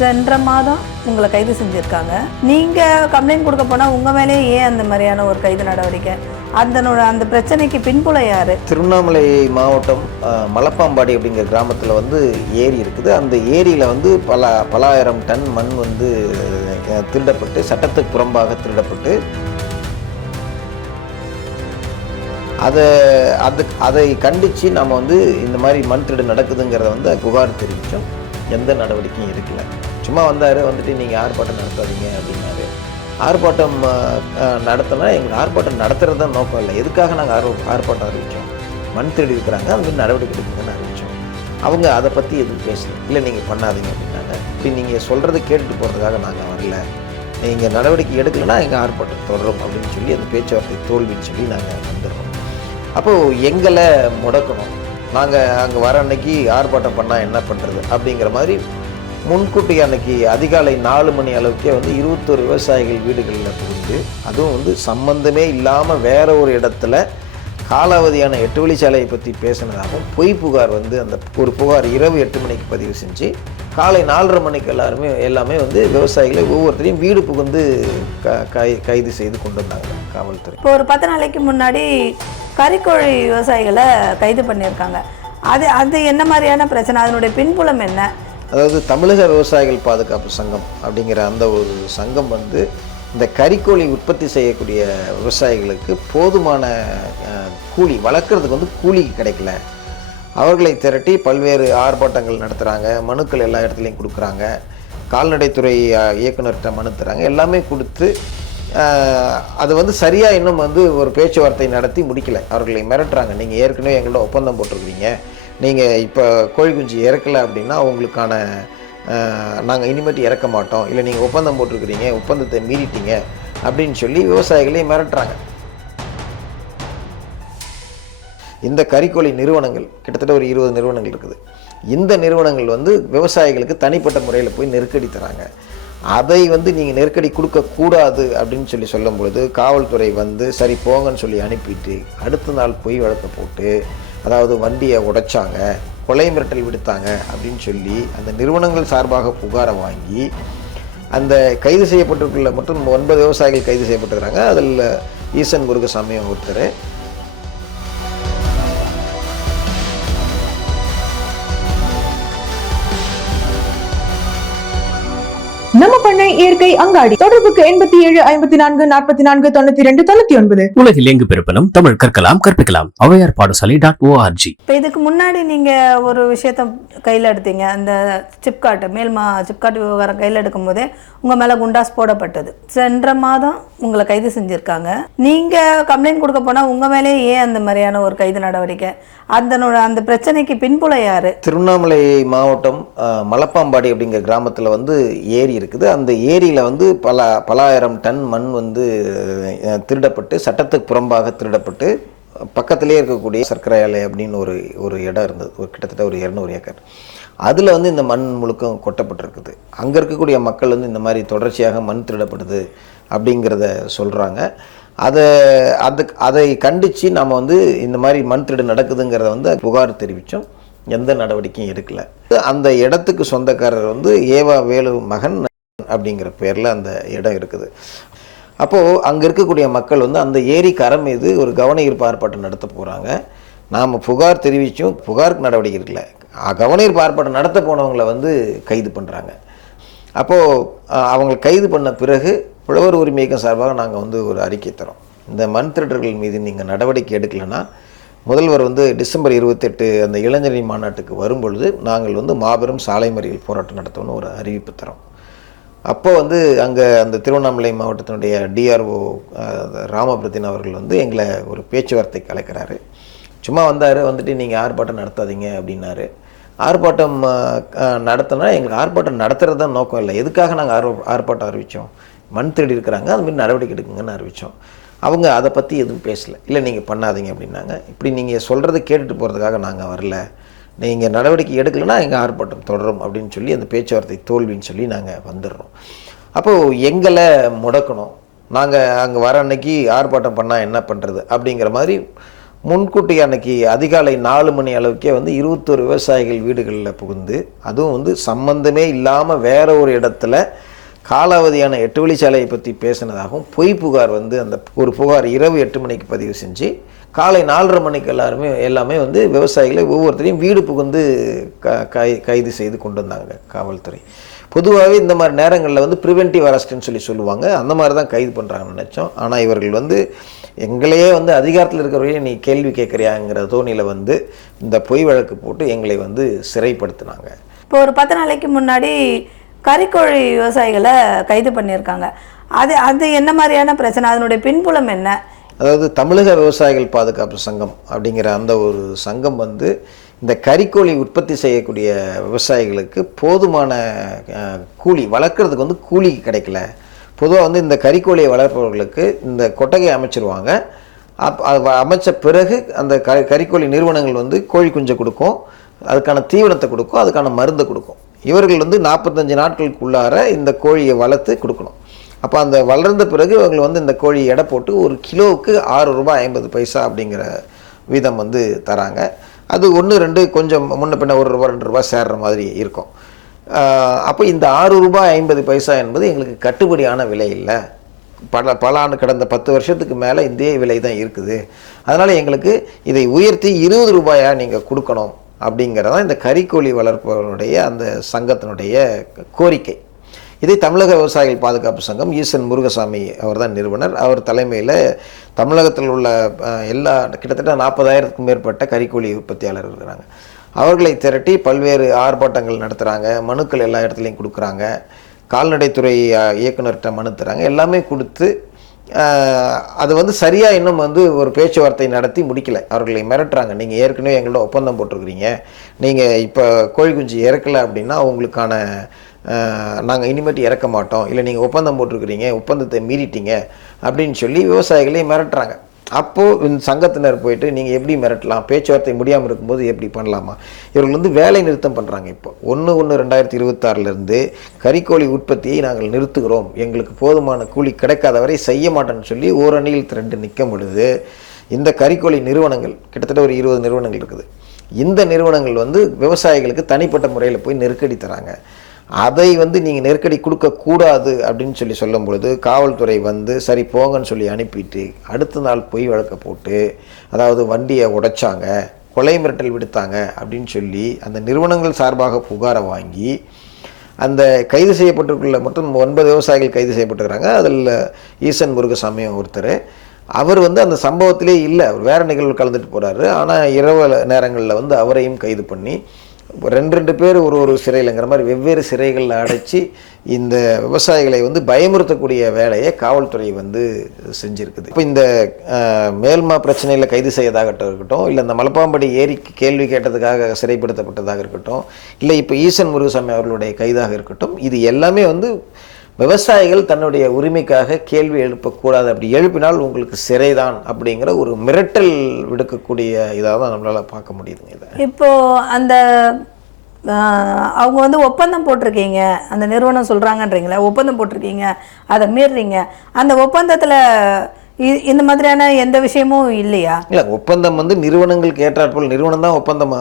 சென்ற மாதம் உங்களை கைது செஞ்சுருக்காங்க. நீங்கள் கம்ப்ளைண்ட் கொடுக்க போனால் உங்கள் மேலேயே ஏன் அந்த மாதிரியான ஒரு கைது நடவடிக்கை? அதனோட அந்த பிரச்சனைக்கு பின்புலம் யார்? திருவண்ணாமலை மாவட்டம் மலப்பாம்பாடி அப்படிங்கிற கிராமத்தில் வந்து ஏரி இருக்குது. அந்த ஏரியில் வந்து பல பலாயிரம் டன் மண் வந்து திருடப்பட்டு சட்டத்துக்கு புறம்பாக திருடப்பட்டு அதை அது அதை கண்டித்து நம்ம வந்து இந்த மாதிரி மண் திருடு நடக்குதுங்கிறத வந்து புகார் தெரிவித்தோம். எந்த நடவடிக்கையும் எடுக்கல சும்மா வந்தார் வந்துட்டு நீங்கள் ஆர்ப்பாட்டம் நடத்தாதீங்க அப்படின்னாரு. ஆர்ப்பாட்டம் நடத்தினா எங்கள் ஆர்ப்பாட்டம் நடத்துகிறது தான் நோக்கம் இல்லை. எதுக்காக நாங்கள் ஆர்வ ஆர்ப்பாட்டம் அறிவித்தோம் மண் திருடி இருக்கிறாங்க அந்த மாதிரி நடவடிக்கை எடுக்கணும்னு அறிவித்தோம் அவங்க அதை பற்றி எதுவும் பேசல. இல்லை நீங்கள் பண்ணாதீங்க அப்படின்னாங்க. இப்படி நீங்கள் சொல்கிறது கேட்டுட்டு போகிறதுக்காக நாங்கள் வரல. நீங்கள் நடவடிக்கை எடுக்கலைன்னா எங்கள் ஆர்ப்பாட்டம் தொடரும் அப்படின்னு சொல்லி அந்த பேச்சுவார்த்தை தோல்வின்னு சொல்லி நாங்கள் வந்துடுறோம் அப்போது எங்களை முடக்கணும். நாங்கள் அங்கே வர அன்னைக்கு ஆர்ப்பாட்டம் பண்ணால் என்ன பண்ணுறது அப்படிங்கிற மாதிரி முன்கூட்டி அன்னைக்கு அதிகாலை நாலு மணி அளவுக்கே வந்து இருபத்தொரு விவசாயிகள் வீடுகளில் புகுந்து அதுவும் வந்து சம்மந்தமே இல்லாமல் வேற ஒரு இடத்துல காலாவதியான எட்டு வழிச்சாலையை பற்றி பேசினதாகவும் பொய் புகார் வந்து அந்த ஒரு புகார் இரவு எட்டு மணிக்கு பதிவு செஞ்சு காலை நாலரை மணிக்கு எல்லாருமே எல்லாமே வந்து விவசாயிகளை ஒவ்வொருத்தரையும் வீடு புகுந்து க கை கைது செய்து கொண்டு வந்தாங்க காவல்துறை. இப்போ ஒரு பத்து நாளைக்கு முன்னாடி கறிக்கோழி விவசாயிகளை கைது பண்ணியிருக்காங்க. அது அது என்ன மாதிரியான பிரச்சனை? அதனுடைய பின்புலம் என்ன? அதாவது தமிழக விவசாயிகள் பாதுகாப்பு சங்கம் அப்படிங்கிற அந்த ஒரு சங்கம் வந்து இந்த கறிக்கோழி உற்பத்தி செய்யக்கூடிய விவசாயிகளுக்கு போதுமான கூலி வளர்க்குறதுக்கு வந்து கூலி கிடைக்கல. அவர்களை திரட்டி பல்வேறு ஆர்ப்பாட்டங்கள் நடத்துகிறாங்க மனுக்கள் எல்லா இடத்துலையும் கொடுக்குறாங்க. கால்நடைத்துறை இயக்குநர்கிட்ட இயக்குனர்கிட்ட மனு தராங்க எல்லாமே கொடுத்து அது வந்து சரியாக இன்னும் வந்து ஒரு பேச்சுவார்த்தை நடத்தி முடிக்கலை. அவர்களை மிரட்டுறாங்க. நீங்கள் ஏற்கனவே எங்கள்ட்ட ஒப்பந்தம் போட்டிருக்கிறீங்க நீங்கள் இப்போ கோழி குஞ்சு இறக்கலை அப்படின்னா உங்களுக்கான நாங்கள் இனிமேட்டு இறக்க மாட்டோம். இல்லை நீங்கள் ஒப்பந்தம் போட்டிருக்கிறீங்க ஒப்பந்தத்தை மீறிட்டீங்க அப்படின்னு சொல்லி விவசாயிகளே மிரட்டுறாங்க. இந்த கறிக்கோழி நிறுவனங்கள் கிட்டத்தட்ட ஒரு இருபது நிறுவனங்கள் இருக்குது. இந்த நிறுவனங்கள் வந்து விவசாயிகளுக்கு தனிப்பட்ட முறையில் போய் நெருக்கடி தராங்க. அதை வந்து நீங்கள் நெருக்கடி கொடுக்கக்கூடாது அப்படின்னு சொல்லி சொல்லும் பொழுது காவல்துறை வந்து சரி போங்கன்னு சொல்லி அனுப்பிட்டு அடுத்த நாள் பொய் வழக்கை போட்டு அதாவது வண்டியை உடைச்சாங்க கொலை மிரட்டல் விடுத்தாங்க அப்படின்னு சொல்லி அந்த நிறுவனங்கள் சார்பாக புகாரை வாங்கி அந்த கைது செய்யப்பட்டிருக்குள்ள மற்றும் ஒன்பது விவசாயிகள் கைது செய்யப்பட்டிருக்கிறாங்க. அதில் ஈசன் முருகசாமி ஒருத்தர். நம்ம பண்ணை இயற்கை அங்காடி. தொடர்புக்கு எண்பத்தி ஏழு ஐம்பத்தி நான்கு நாற்பத்தி நான்கு தொண்ணூத்தி ரெண்டு தொண்ணூத்தி ஒன்பது. உலகில் எங்கு பிறப்பினும் தமிழ் கற்கலாம் கற்பிக்கலாம். ஔவையார் பாடசாலை டாட் ஓஆர்ஜி இப்போ இதுக்கு முன்னாடி நீங்கள் ஒரு விஷயத்த கையில் எடுத்தீங்க. அந்த சிப்காட் மேல்மா சிப்காட் விவகாரம் கையில் எடுக்கும்போதே உங்கள் மேலே குண்டாஸ் போடப்பட்டது. சென்ற மாதம் உங்களை கைது செஞ்சுருக்காங்க. நீங்கள் கம்ப்ளைண்ட் கொடுக்க போனால் உங்கள் மேலேயே ஏன் அந்த மாதிரியான ஒரு கைது நடவடிக்கை அதனோட அந்த பிரச்சனைக்கு பின்புலம் யார்? திருவண்ணாமலை மாவட்டம் மலப்பாம்பாடி அப்படிங்கிற கிராமத்தில் வந்து ஏரி இருக்குது. அந்த ஏரியில் வந்து பல பலாயிரம் டன் மண் வந்து திருடப்பட்டு சட்டத்துக்கு புறம்பாக திருடப்பட்டு பக்கத்திலே இருக்கக்கூடிய சர்க்கரை ஆலை அப்படின்னு ஒரு ஒரு இடம் இருந்தது. ஒரு கிட்டத்தட்ட ஒரு இரநூறு ஏக்கர். அதில் வந்து இந்த மண் முழுக்கம் கொட்டப்பட்டிருக்குது. அங்கே இருக்கக்கூடிய மக்கள் வந்து இந்த மாதிரி தொடர்ச்சியாக மண் திருடப்படுது அப்படிங்கிறத சொல்கிறாங்க அதை அதுக்கு அதை கண்டித்து நம்ம வந்து இந்த மாதிரி மண் திருடு நடக்குதுங்கிறத வந்து புகார் தெரிவித்தோம் எந்த நடவடிக்கையும் எடுக்கலை. அந்த இடத்துக்கு சொந்தக்காரர் வந்து ஏவா வேலு மகன் அப்படிங்கிற பேரில் அந்த இடம் இருக்குது. அப்போது அங்கே இருக்கக்கூடிய மக்கள் வந்து அந்த ஏரி கரை மீது ஒரு கவன ஈர்ப்பு ஆர்ப்பாட்டம் நடத்த போகிறாங்க நாம் புகார் தெரிவித்தும் புகாருக்கு நடவடிக்கை எடுக்கல. கவன ஈர்ப்பு ஆர்ப்பாட்டம் நடத்த போனவங்களை வந்து கைது பண்ணுறாங்க அப்போது அவங்களை கைது பண்ண பிறகு புலவர் உரிமை இயக்கம் சார்பாக நாங்கள் வந்து ஒரு அறிக்கை தரோம். இந்த மண் திருடர்கள் மீது நீங்கள் நடவடிக்கை எடுக்கலைன்னா முதல்வர் வந்து டிசம்பர் இருபத்தெட்டு அந்த இளைஞரணி மாநாட்டுக்கு வரும்பொழுது நாங்கள் வந்து மாபெரும் சாலை மறியல் போராட்டம் நடத்தணும்னு ஒரு அறிவிப்பு தரோம். அப்போ வந்து அங்கே அந்த திருவண்ணாமலை மாவட்டத்தினுடைய டிஆர்ஓ ராமபிரதின் அவர்கள் வந்து எங்களை ஒரு பேச்சுவார்த்தைக்கு அழைக்கிறாரு. சும்மா வந்தார் வந்துட்டு நீங்கள் ஆர்ப்பாட்டம் நடத்தாதீங்க அப்படின்னாரு. ஆர்ப்பாட்டம் நடத்தினா எங்களுக்கு ஆர்ப்பாட்டம் நடத்துகிறது தான் நோக்கம் இல்லை. எதுக்காக நாங்கள் ஆர்வ ஆர்ப்பாட்டம் அறிவித்தோம் மண் திருடி இருக்கிறாங்க அதுமாரி நடவடிக்கை எடுக்குங்கன்னு அறிவித்தோம் அவங்க அதை பற்றி எதுவும் பேசலை. இல்லை நீங்கள் பண்ணாதீங்க அப்படின்னாங்க. இப்படி நீங்கள் சொல்கிறத கேட்டுட்டு போகிறதுக்காக நாங்கள் வரல. நீங்கள் நடவடிக்கை எடுக்கலைன்னா எங்கள் ஆர்ப்பாட்டம் தொடரும் அப்படின்னு சொல்லி அந்த பேச்சுவார்த்தை தோல்வின்னு சொல்லி நாங்கள் வந்துடுறோம். அப்போது எங்களை முடக்கணும். நாங்கள் அங்கே வர அன்னைக்கு ஆர்ப்பாட்டம் பண்ணால் என்ன பண்ணுறது அப்படிங்கிற மாதிரி முன்கூட்டி அன்னைக்கு அதிகாலை நாலு மணி அளவுக்கே வந்து இருபத்தொரு விவசாயிகள் வீடுகளில் புகுந்து அதுவும் வந்து சம்மந்தமே இல்லாமல் வேற ஒரு இடத்துல காலாவதியான எட்டு வழிச்சாலையை பற்றி பேசினதாகவும் பொய் புகார் வந்து அந்த ஒரு புகார் இரவு எட்டு மணிக்கு பதிவு செஞ்சு காலை நாலரை மணிக்கு எல்லாருமே எல்லாமே வந்து விவசாயிகளை ஒவ்வொருத்தரையும் வீடு புகுந்து க கை கைது செய்து கொண்டு வந்தாங்க காவல்துறை. பொதுவாகவே இந்த மாதிரி நேரங்களில் வந்து ப்ரிவென்டிவ் அரெஸ்ட்னு சொல்லி சொல்லுவாங்க. அந்த மாதிரி தான் கைது பண்ணுறாங்கன்னு நினச்சோம். ஆனால் இவர்கள் வந்து எங்களையே வந்து அதிகாரத்தில் இருக்கிறவரையே நீ கேள்வி கேட்குறியாங்கிற தோணியில் வந்து இந்த பொய் வழக்கு போட்டு எங்களை வந்து சிறைப்படுத்தினாங்க. இப்போ ஒரு பத்து நாளைக்கு முன்னாடி கறிக்கோழி விவசாயிகளை கைது பண்ணியிருக்காங்க. அது அது என்ன மாதிரியான பிரச்சனை? அதனுடைய பின்புலம் என்ன? அதாவது தமிழக விவசாயிகள் பாதுகாப்பு சங்கம் அப்படிங்கிற அந்த ஒரு சங்கம் வந்து இந்த கறிக்கோழி உற்பத்தி செய்யக்கூடிய விவசாயிகளுக்கு போதுமான கூலி வளர்க்குறதுக்கு வந்து கூலி கிடைக்கல. பொதுவாக வந்து இந்த கறிக்கோழியை வளர்ப்பவர்களுக்கு இந்த கொட்டகை அமைச்சிருவாங்க. அப் அமைச்ச பிறகு அந்த க கறிக்கோழி நிறுவனங்கள் வந்து கோழி குஞ்சை கொடுக்கும். அதுக்கான தீவனத்தை கொடுக்கும். அதுக்கான மருந்தை கொடுக்கும். இவர்கள் வந்து நாற்பத்தஞ்சு நாட்களுக்குள்ளார இந்த கோழியை வளர்த்து கொடுக்கணும். அப்போ அந்த வளர்ந்த பிறகு இவங்க வந்து இந்த கோழி எடை போட்டு ஒரு கிலோவுக்கு ஆறு ரூபாய் ஐம்பது பைசா அப்படிங்கிற வீதம் வந்து தராங்க. அது ஒன்று ரெண்டு கொஞ்சம் முன்ன பின்ன ஒரு ரூபா ரெண்டு ரூபாய் சேர்ற மாதிரி இருக்கும். அப்போ இந்த ஆறு ரூபாய் ஐம்பது பைசா என்பது எங்களுக்கு கட்டுப்படியான விலை இல்லை. பல பல ஆண்டு கடந்த பத்து வருஷத்துக்கு மேலே இதே விலை தான் இருக்குது. அதனால் எங்களுக்கு இதை உயர்த்தி இருபது ரூபாயாக நீங்கள் கொடுக்கணும். அப்படிங்கிறதான் இந்த கறிக்கோழி வளர்ப்பவருடைய அந்த சங்கத்தினுடைய கோரிக்கை. இதை தமிழக விவசாயிகள் பாதுகாப்பு சங்கம் ஈசன் முருகசாமி அவர்தான் நிறுவனர். அவர் தலைமையில் தமிழகத்தில் உள்ள எல்லா கிட்டத்தட்ட நாற்பதாயிரத்துக்கும் மேற்பட்ட கறிக்கோழி உற்பத்தியாளர் இருக்கிறாங்க. அவர்களை திரட்டி பல்வேறு ஆர்ப்பாட்டங்கள் நடத்துகிறாங்க மனுக்கள் எல்லா இடத்துலையும் கொடுக்குறாங்க. கால்நடைத்துறை இயக்குநர்கிட்ட இயக்குனர்கிட்ட மனு தராங்க எல்லாமே கொடுத்து அது வந்து சரியாக இன்னும் வந்து ஒரு பேச்சுவார்த்தை நடத்தி முடிக்கல. அவர்களை மிரட்டுறாங்க. நீங்கள் ஏற்கனவே எங்களோட ஒப்பந்தம் போட்டிருக்கிறீங்க. நீங்கள் இப்போ கோழி குஞ்சு இறக்கலை அப்படின்னா உங்களுக்கான நாங்கள் இனிமேட்டு இறக்க மாட்டோம். இல்லை நீங்கள் ஒப்பந்தம் போட்டிருக்கிறீங்க ஒப்பந்தத்தை மீறிட்டீங்க அப்படின்னு சொல்லி விவசாயிகளை மிரட்டுறாங்க. அப்போது இந்த சங்கத்தினர் போயிட்டு நீங்கள் எப்படி மிரட்டலாம்? பேச்சுவார்த்தை முடியாமல் இருக்கும்போது எப்படி பண்ணலாமா? இவர்கள் வந்து வேலை நிறுத்தம் பண்ணுறாங்க இப்போ. ஒன்று ஒன்று ரெண்டாயிரத்தி இருபத்தாறுலேருந்து கறிக்கோழி உற்பத்தியை நாங்கள் நிறுத்துகிறோம். எங்களுக்கு போதுமான கூலி கிடைக்காத வரை செய்ய மாட்டேன்னு சொல்லி ஓரணியில் திரண்டு நிற்க பொழுது இந்த கறிக்கோழி நிறுவனங்கள் கிட்டத்தட்ட ஒரு இருபது நிறுவனங்கள் இருக்குது. இந்த நிறுவனங்கள் வந்து விவசாயிகளுக்கு தனிப்பட்ட முறையில் போய் நெருக்கடி தராங்க. அதை வந்து நீங்கள் நெருக்கடி கொடுக்கக்கூடாது அப்படின்னு சொல்லி சொல்லும் பொழுது காவல்துறை வந்து சரி போங்கன்னு சொல்லி அனுப்பிட்டு அடுத்த நாள் பொய் வழக்க போட்டு அதாவது வண்டியை உடைச்சாங்க கொலை மிரட்டல் விடுத்தாங்க அப்படின்னு சொல்லி அந்த நிறுவனங்கள் சார்பாக புகாரை வாங்கி அந்த கைது செய்யப்பட்டிருக்குள்ள மொத்தம் ஒன்பது விவசாயிகள் கைது செய்யப்பட்டிருக்கிறாங்க. அதில் ஈசன் முருகசாமி ஒருத்தர். அவர் வந்து அந்த சம்பவத்திலே இல்லை. அவர் வேறு நிகழ்வு கலந்துட்டு போகிறாரு ஆனால் இரவு நேரங்களில் வந்து அவரையும் கைது பண்ணி ரெண்டு ரெண்டு பேர் ஒரு ஒரு சிறையிலங்கிற மாதிரி வெவ்வேறு சிறைகளில் அடைச்சி இந்த விவசாயிகளை வந்து பயமுறுத்தக்கூடிய வேலையை காவல்துறை வந்து செஞ்சுருக்குது. இப்போ இந்த மேல்மா பிரச்சனையில் கைது செய்யதாகட்டும் இருக்கட்டும் இல்லை இந்த மலப்பாம்படி ஏரி கேள்வி கேட்டதுக்காக சிறைப்படுத்தப்பட்டதாக இருக்கட்டும் இல்லை இப்போ ஈசன் முருகசாமி அவர்களுடைய கைதாக இருக்கட்டும் இது எல்லாமே வந்து விவசாயிகள் தன்னுடைய உரிமைக்காக கேள்வி எழுப்பக்கூடாது. அப்படி எழுப்பினால் உங்களுக்கு சிறைதான் அப்படிங்கிற ஒரு மிரட்டல் விடுக்கக்கூடிய இதாக தான் நம்மளால் பார்க்க முடியுதுங்க இதை. இப்போ அந்த அவங்க வந்து ஒப்பந்தம் போட்டிருக்கீங்க. அந்த நிறுவனம் சொல்கிறாங்கன்றீங்களே ஒப்பந்தம் போட்டிருக்கீங்க அதை மீறுறீங்க அந்த ஒப்பந்தத்தில் இந்த மாதிரியான எந்த விஷயமும் இல்லையா? இல்லை ஒப்பந்தம் வந்து நிறுவனங்களுக்கு ஏற்றாற்போல் நிறுவனம் தான் ஒப்பந்தம்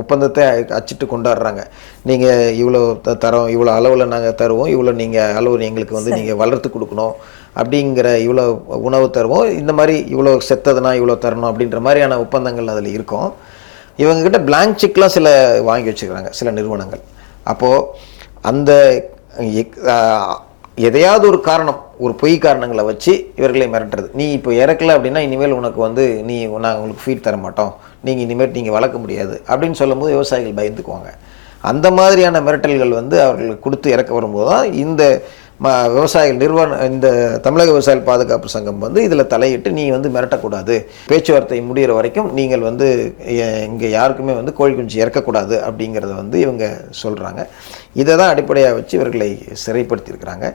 ஒப்பந்தத்தை அச்சிட்டு கொண்டாடுறாங்க. நீங்கள் இவ்வளோ தரோம் இவ்வளோ அளவில் நாங்கள் தருவோம் இவ்வளோ நீங்கள் அளவு எங்களுக்கு வந்து நீங்கள் வளர்த்து கொடுக்கணும் அப்படிங்கிற இவ்வளோ உணவு தருவோம். இந்த மாதிரி இவ்வளோ செத்ததுனா இவ்வளோ தரணும் அப்படின்ற மாதிரியான ஒப்பந்தங்கள் அதில் இருக்கும். இவங்ககிட்ட blank செக்லாம் சில வாங்கி வச்சுக்கிறாங்க சில நிறுவனங்கள். அப்போது அந்த எதையாவது ஒரு காரணம் ஒரு பொய் காரணங்களை வச்சு இவர்களை மிரட்டுறது. நீ இப்போ இறக்கல அப்படின்னா இனிமேல் உனக்கு வந்து நீ நான் உங்களுக்கு ஃபீட் தர மாட்டோம். நீங்கள் இனிமேல் நீங்கள் வளர்க்க முடியாது. அப்படின்னு சொல்லும்போது விவசாயிகள் பயந்துக்குவாங்க. அந்த மாதிரியான மிரட்டல்கள் வந்து அவர்களுக்கு கொடுத்து இறக்க வரும்போது தான் இந்த விவசாயிகள் நிறுவன இந்த தமிழக விவசாயிகள் பாதுகாப்பு சங்கம் வந்து இதில் தலையிட்டு நீ வந்து மிரட்டக்கூடாது. பேச்சுவார்த்தை முடிகிற வரைக்கும் நீங்கள் வந்து இங்கே யாருக்குமே வந்து கோழி குஞ்சு இறக்கக்கூடாது அப்படிங்கிறத வந்து இவங்க சொல்கிறாங்க இதை தான் அடிப்படையாக வச்சு இவர்களை சிறைப்படுத்தியிருக்கிறாங்க.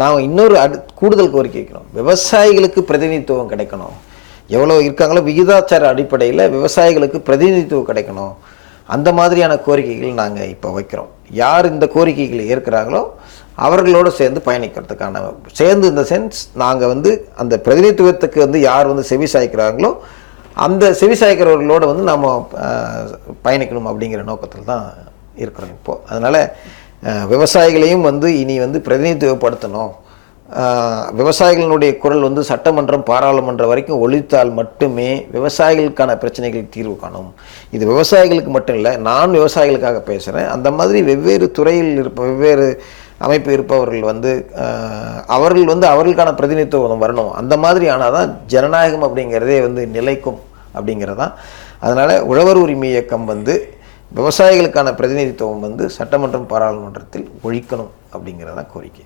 நான் இன்னொரு அடு கூடுதல் கோரிக்கை வைக்கணும். விவசாயிகளுக்கு பிரதிநிதித்துவம் கிடைக்கணும். எவ்வளோ இருக்காங்களோ விகிதாச்சார அடிப்படையில் விவசாயிகளுக்கு பிரதிநிதித்துவம் கிடைக்கணும். அந்த மாதிரியான கோரிக்கைகள் நாங்கள் இப்போ வைக்கிறோம். யார் இந்த கோரிக்கைகளை ஏற்கிறாங்களோ அவர்களோடு சேர்ந்து பயணிக்கிறதுக்கான சேர்ந்து இந்த சென்ஸ் நாங்கள் வந்து அந்த பிரதிநிதித்துவத்துக்கு வந்து யார் வந்து செவி சாய்க்கிறாங்களோ அந்த செவி சாய்க்கிறவர்களோடு வந்து நாம் பயணிக்கணும் அப்படிங்கிற நோக்கத்தில் தான் இருக்கிறோம் இப்போது அதனால் விவசாயிகளையும் வந்து இனி வந்து பிரதிநிதித்துவப்படுத்தணும். விவசாயிகளினுடைய குரல் வந்து சட்டமன்றம் பாராளுமன்றம் வரைக்கும் ஒழித்தால் மட்டுமே விவசாயிகளுக்கான பிரச்சனைகளுக்கு தீர்வு காணும். இது விவசாயிகளுக்கு மட்டும் இல்லை நான் விவசாயிகளுக்காக பேசுகிறேன் அந்த மாதிரி வெவ்வேறு துறையில் இருப்ப வெவ்வேறு அமைப்பு இருப்பவர்கள் வந்து அவர்கள் வந்து அவர்களுக்கான பிரதிநிதித்துவம் வரணும். அந்த மாதிரி ஆனால் தான் ஜனநாயகம் அப்படிங்கிறதே வந்து நிலைக்கும் அப்படிங்கிறதான் அதனால் உழவர் உரிமை இயக்கம் வந்து விவசாயிகளுக்கான பிரதிநிதித்துவம் வந்து சட்டமன்றம் பாராளுமன்றத்தில் ஒழிக்கணும் அப்படிங்கிறதான் கோரிக்கை.